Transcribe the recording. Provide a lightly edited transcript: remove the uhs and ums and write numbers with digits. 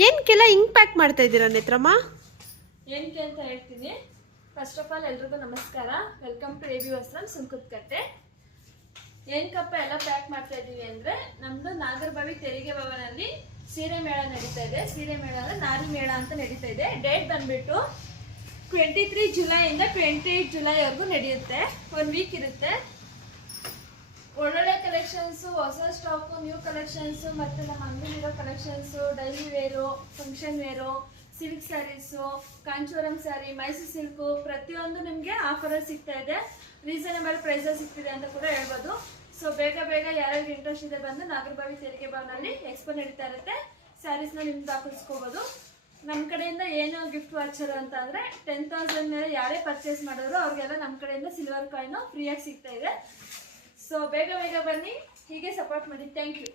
ಏನಕ್ಕೆಲ್ಲ ಹಿಂಗ್ ಪ್ಯಾಕ್ ಮಾಡ್ತಾ ಇದ್ದೀರಾ ನೇತ್ರಮ್ಮ? ಏನಕ್ಕೆ ಅಂತ ಹೇಳ್ತೀನಿ. ಫಸ್ಟ್ ಆಫ್ ಆಲ್ ಎಲ್ರಿಗೂ ನಮಸ್ಕಾರ. Welcome to AB ವಸ್ತ್ರಂ ಸುಂಕುತ್ಕಟ್ಟೆ. ಏನಕ್ಕಪ್ಪ ಎಲ್ಲ ಪ್ಯಾಕ್ ಮಾಡ್ತಾ ಇದ್ದೀವಿ ಅಂದರೆ, ನಮ್ಮದು ನಾಗರಬಾವಿ ತೆರಿಗೆ ಭವನಲ್ಲಿ ಸೀರೆ ಮೇಳ ನಡೀತಾ ಇದೆ. ಸೀರೆ ಮೇಳ ಅಂದರೆ ನಾರಿ ಮೇಳ ಅಂತ ನಡೀತಾ ಇದೆ. ಡೇಟ್ ಬಂದುಬಿಟ್ಟು 23 ಜುಲೈಯಿಂದ 28 ಜುಲೈವರೆಗೂ ನಡೆಯುತ್ತೆ. 1 ವೀಕ್ ಇರುತ್ತೆ. ಒಳ್ಳೊಳ್ಳೆ ಕಲೆಕ್ಷನ್ಸು, ಹೊಸ ಸ್ಟಾಕು, ನ್ಯೂ ಕಲೆಕ್ಷನ್ಸು, ಮತ್ತು ನಮ್ಮ ಅಂಗಡಿಲಿರೋ collections, daily wear, function wear, silk saris, Kanjeevaram sari, Mysuru silk, ಪ್ರತಿಯೊಂದು ನಿಮಗೆ ಆಫರಲ್ಲಿ ಸಿಗ್ತಾ ಇದೆ. ರೀಸನಬಲ್ ಪ್ರೈಸಲ್ಲಿ ಸಿಗ್ತಿದೆ ಅಂತ ಕೂಡ ಹೇಳ್ಬೋದು. ಸೊ ಬೇಗ ಯಾರ್ಯಾರಿಗೆ ಇಂಟ್ರೆಸ್ಟ್ ಇದೆ ಬಂದು ನಾಗರಬಾವಿ ತೆರಿಗೆ ಭವನಲ್ಲಿ ಎಕ್ಸ್ಪೋ ನಡೀತಾ ಇರುತ್ತೆ. ಸ್ಯಾರೀಸ್ನ ನಿಮ್ಗೆ ದಾಖಲಿಸ್ಕೋಬೋದು. ನಮ್ಮ ಕಡೆಯಿಂದ ಏನು ಗಿಫ್ಟ್ ವಾಚರ್ ಅಂತ ಅಂದರೆ 10,000 ಮೇಲೆ ಯಾರೇ ಪರ್ಚೇಸ್ ಮಾಡಿದ್ರು ಅವ್ರಿಗೆಲ್ಲ ನಮ್ಮ ಕಡೆಯಿಂದ ಸಿಲ್ವರ್ ಕಾಯಿನು ಫ್ರೀಯಾಗಿ ಸಿಗ್ತಾ ಇದೆ. ಸೊ ಬೇಗ ಬನ್ನಿ, ಹೀಗೆ ಸಪೋರ್ಟ್ ಮಾಡಿ. Thank you.